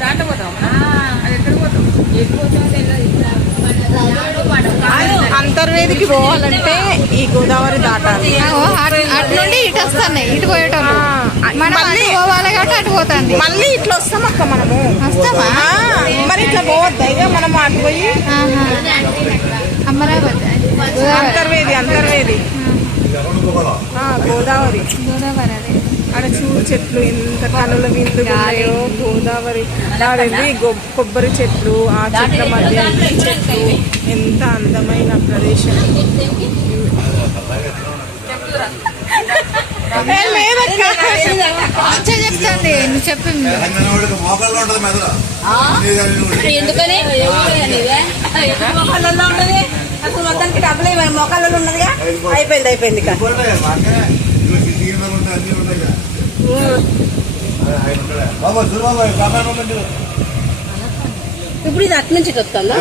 దాంట్లో పోతాం. అది ఎక్కడ పోతాం? అంతర్వేదికి పోవాలంటే ఈ గోదావరి దాటాలి. అటు నుండి ఇటు వస్తున్నాయి, ఇటు పోయేటోళ్ళు మనం అటు పోవాలి కాబట్టి అటు పోతుంది. మళ్ళీ ఇట్లా వస్తాం అక్క మనము. వస్తామా? మరి ఇట్లా పోవద్దా ఇక మనం అటు పోయి అమరావతి అంతర్వేది గోదావరి అదే అక్కడ చూడు చెట్లు ఎంత కనుల విందున్నాయో. గోదావరి అదేంటి కొబ్బరి చెట్లు, ఆ చెట్ల మధ్య ఈ చెట్లు, ఎంత అందమైన ప్రదేశం. చెప్తాండి నువ్వు చెప్పింది ఎందుకని మోకాళ్ళలో ఉంటది అసలు మొత్తానికి డబ్బులు ఇవ్వండి. మోకాళ్ళలో ఉన్నదిగా అయిపోయింది. ఇప్పుడు ఇది అటు నుంచి వస్తుందా?